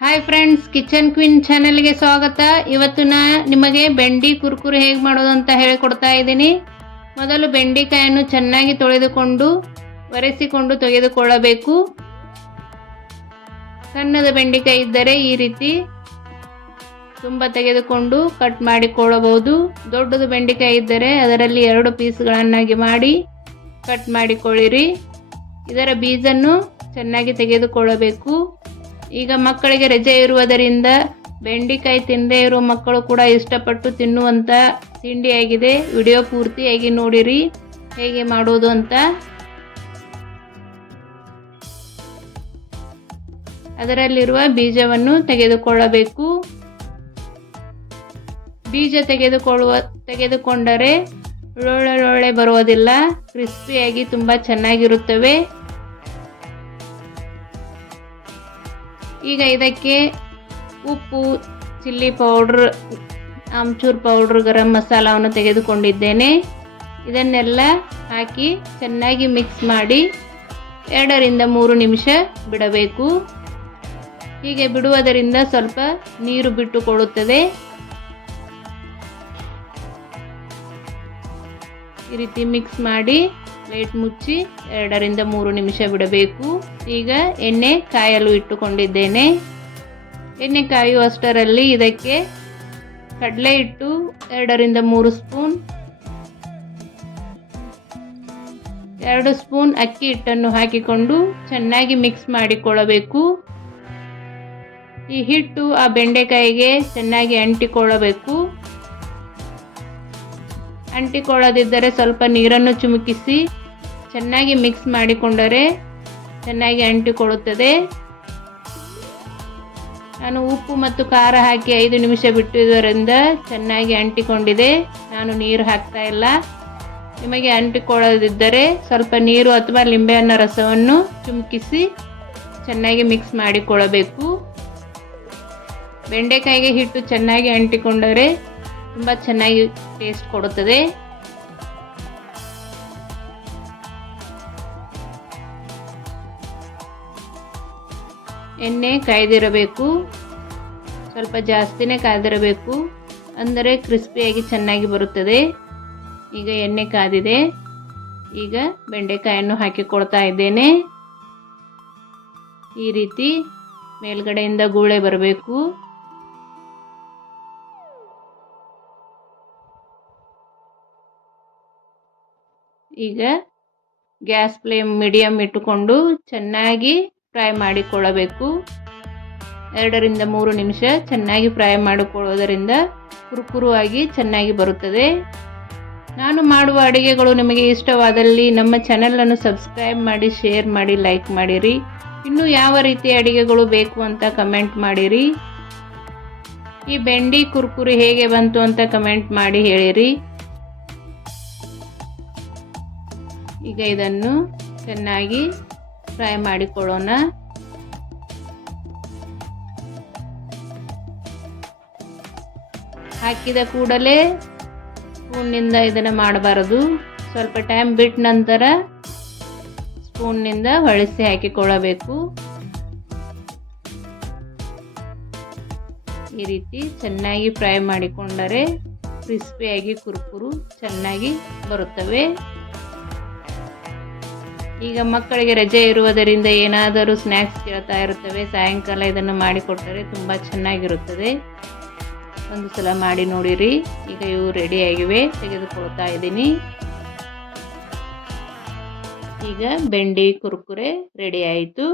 Hi friends, kitchen queen ಚಾನೆಲ್ಗೆ ಸ್ವಾಗತ. ಇವತ್ತು ನಿಮಗೆ ಬೆಂಡಿ ಕುರ್ಕುರೆ ಹೇಗೆ ಮಾಡೋದು ಅಂತ ಹೇಳಿಕೊಡ್ತಾ ಇದ್ದೀನಿ. ಮೊದಲು ಬೆಂಡಿಕಾಯನ್ನು ಚೆನ್ನಾಗಿ ತೊಳೆದುಕೊಂಡು ಒರೆಸಿಕೊಂಡು ತೆಗೆದುಕೊಳ್ಳಬೇಕು. ಸಣ್ಣದ ಬೆಂಡಿಕಾಯಿ ಇದ್ದರೆ ಈ ರೀತಿ ತುಂಬ ತೆಗೆದುಕೊಂಡು ಕಟ್ ಮಾಡಿಕೊಳ್ಳಬಹುದು. ದೊಡ್ಡದು ಬೆಂಡಿಕಾಯಿ ಇದ್ದರೆ ಅದರಲ್ಲಿ 2 ಪೀಸ್ಗಳನ್ನಾಗಿ ಮಾಡಿ ಕಟ್ ಮಾಡಿಕೊಳ್ಳಿರಿ. ಇದರ ಬೀಜನ್ನು ಚೆನ್ನಾಗಿ ತೆಗೆದುಕೊಳ್ಳಬೇಕು. ಈಗ ಮಕ್ಕಳಿಗೆ ರಜೆ ಇರುವುದರಿಂದ ಬೆಂಡಿಕಾಯಿ ತಿನ್ನದೇ ಇರುವ ಮಕ್ಕಳು ಕೂಡ ಇಷ್ಟಪಟ್ಟು ತಿನ್ನುವಂಥ ತಿಂಡಿಯಾಗಿದೆ. ವಿಡಿಯೋ ಪೂರ್ತಿಯಾಗಿ ನೋಡಿರಿ ಹೇಗೆ ಮಾಡೋದು ಅಂತ. ಅದರಲ್ಲಿರುವ ಬೀಜವನ್ನು ತೆಗೆದುಕೊಳ್ಳಬೇಕು. ಬೀಜ ತೆಗೆದುಕೊಂಡರೆ ಒಳ್ಳೆ ಬರುವುದಿಲ್ಲ, ಕ್ರಿಸ್ಪಿಯಾಗಿ ತುಂಬ ಚೆನ್ನಾಗಿರುತ್ತವೆ. ಈಗ ಇದಕ್ಕೆ ಉಪ್ಪು, ಚಿಲ್ಲಿ ಪೌಡ್ರ್, ಆಮ್ಚೂರ್ ಪೌಡ್ರ್, ಗರಂ ಮಸಾಲವನ್ನು ತೆಗೆದುಕೊಂಡಿದ್ದೇನೆ. ಇದನ್ನೆಲ್ಲ ಹಾಕಿ ಚೆನ್ನಾಗಿ ಮಿಕ್ಸ್ ಮಾಡಿ 2 ರಿಂದ 3 ನಿಮಿಷ ಬಿಡಬೇಕು. ಹೀಗೆ ಬಿಡುವುದರಿಂದ ಸ್ವಲ್ಪ ನೀರು ಬಿಟ್ಟುಕೊಳ್ಳುತ್ತದೆ. ಈ ರೀತಿ ಮಿಕ್ಸ್ ಮಾಡಿ ಪ್ಲೇಟ್ ಮುಚ್ಚಿ 2 ರಿಂದ 3 ನಿಮಿಷ ಬಿಡಬೇಕು. ಈಗ ಎಣ್ಣೆ ಕಾಯಲು ಇಟ್ಟುಕೊಂಡಿದ್ದೇನೆ. ಎಣ್ಣೆ ಕಾಯುವಷ್ಟರಲ್ಲಿ ಇದಕ್ಕೆ ಕಡಲೆ ಹಿಟ್ಟು 2 ರಿಂದ 3 ಸ್ಪೂನ್, 2 ಸ್ಪೂನ್ ಅಕ್ಕಿ ಹಿಟ್ಟನ್ನು ಹಾಕಿಕೊಂಡು ಚೆನ್ನಾಗಿ ಮಿಕ್ಸ್ ಮಾಡಿಕೊಳ್ಳಬೇಕು. ಈ ಹಿಟ್ಟು ಆ ಬೆಂಡೆಕಾಯಿಗೆ ಚೆನ್ನಾಗಿ ಅಂಟಿಕೊಳ್ಳಬೇಕು. ಅಂಟಿಕೊಳ್ಳದಿದ್ದರೆ ಸ್ವಲ್ಪ ನೀರನ್ನು ಚಿಮುಕಿಸಿ ಚೆನ್ನಾಗಿ ಮಿಕ್ಸ್ ಮಾಡಿಕೊಂಡರೆ ಚೆನ್ನಾಗಿ ಅಂಟಿಕೊಳ್ಳುತ್ತದೆ. ನಾನು ಉಪ್ಪು ಮತ್ತು ಖಾರ ಹಾಕಿ 5 ನಿಮಿಷ ಬಿಟ್ಟಿದ್ದರಿಂದ ಚೆನ್ನಾಗಿ ಅಂಟಿಕೊಂಡಿದೆ. ನಾನು ನೀರು ಹಾಕ್ತಾ ಇಲ್ಲ. ನಿಮಗೆ ಅಂಟಿಕೊಳ್ಳದಿದ್ದರೆ ಸ್ವಲ್ಪ ನೀರು ಅಥವಾ ಲಿಂಬೆಹಣ್ಣಿನ ರಸವನ್ನು ಚಿಮುಕಿಸಿ ಚೆನ್ನಾಗಿ ಮಿಕ್ಸ್ ಮಾಡಿಕೊಳ್ಳಬೇಕು. ಬೆಂಡೆಕಾಯಿಗೆ ಹಿಟ್ಟು ಚೆನ್ನಾಗಿ ಅಂಟಿಕೊಂಡರೆ ತುಂಬ ಚೆನ್ನಾಗಿ ಟೇಸ್ಟ್ ಕೊಡುತ್ತದೆ. ಎಣ್ಣೆ ಕಾಯ್ದಿರಬೇಕು, ಸ್ವಲ್ಪ ಜಾಸ್ತಿನೇ ಕಾಯ್ದಿರಬೇಕು, ಅಂದರೆ ಕ್ರಿಸ್ಪಿಯಾಗಿ ಚೆನ್ನಾಗಿ ಬರುತ್ತದೆ. ಈಗ ಎಣ್ಣೆ ಕಾದಿದೆ. ಈಗ ಬೆಂಡೆಕಾಯನ್ನು ಹಾಕಿಕೊಳ್ತಾ ಇದ್ದೇನೆ. ಈ ರೀತಿ ಮೇಲ್ಗಡೆಯಿಂದ ಗೂಳೆ ಬರಬೇಕು. ಈಗ ಗ್ಯಾಸ್ ಫ್ಲೇಮ್ ಮೀಡಿಯಂ ಇಟ್ಟುಕೊಂಡು ಚೆನ್ನಾಗಿ ಫ್ರೈ ಮಾಡಿಕೊಳ್ಳಬೇಕು. 2 ರಿಂದ 3 ನಿಮಿಷ ಚೆನ್ನಾಗಿ ಫ್ರೈ ಮಾಡಿಕೊಳ್ಳುವುದರಿಂದ ಕುರುಕುರುವಾಗಿ ಚೆನ್ನಾಗಿ ಬರುತ್ತದೆ. ನಾನು ಮಾಡುವ ಅಡುಗೆಗಳು ನಿಮಗೆ ಇಷ್ಟವಾದಲ್ಲಿ ನಮ್ಮ ಚಾನೆಲನ್ನು ಸಬ್ಸ್ಕ್ರೈಬ್ ಮಾಡಿ, ಶೇರ್ ಮಾಡಿ, ಲೈಕ್ ಮಾಡಿರಿ. ಇನ್ನೂ ಯಾವ ರೀತಿಯ ಅಡುಗೆಗಳು ಬೇಕು ಅಂತ ಕಮೆಂಟ್ ಮಾಡಿರಿ. ಈ ಬೆಂಡಿ ಕುರ್ಕುರಿ ಹೇಗೆ ಬಂತು ಅಂತ ಕಮೆಂಟ್ ಮಾಡಿ ಹೇಳಿರಿ. ಈಗ ಇದನ್ನು ಚೆನ್ನಾಗಿ ಫ್ರೈ ಮಾಡಿಕೊಳ್ಳೋಣ. ಹಾಕಿದ ಕೂಡಲೇ ಸ್ಪೂನ್ನಿಂದ ಇದನ್ನು ಮಾಡಬಾರದು. ಸ್ವಲ್ಪ ಟೈಮ್ ಬಿಟ್ಟ ನಂತರ ಸ್ಪೂನ್ನಿಂದ ಹೊಳಿಸಿ ಹಾಕಿಕೊಳ್ಳಬೇಕು. ಈ ರೀತಿ ಚೆನ್ನಾಗಿ ಫ್ರೈ ಮಾಡಿಕೊಂಡರೆ ಕ್ರಿಸ್ಪಿಯಾಗಿ ಕುರುಕುರು ಚೆನ್ನಾಗಿ ಬರುತ್ತವೆ. ಈಗ ಮಕ್ಕಳಿಗೆ ರಜೆ ಇರುವುದರಿಂದ ಏನಾದರೂ ಸ್ನ್ಯಾಕ್ಸ್ ಕೇಳ್ತಾ ಇರುತ್ತವೆ. ಸಾಯಂಕಾಲ ಇದನ್ನು ಮಾಡಿಕೊಟ್ಟರೆ ತುಂಬ ಚೆನ್ನಾಗಿರುತ್ತದೆ. ಒಂದು ಸಲ ಮಾಡಿ ನೋಡಿರಿ. ಈಗ ಇವು ರೆಡಿಯಾಗಿವೆ, ತೆಗೆದುಕೊಳ್ತಾ ಇದ್ದೀನಿ. ಈಗ ಬೆಂಡಿ ಕುರ್ಕುರೆ ರೆಡಿ ಆಯಿತು.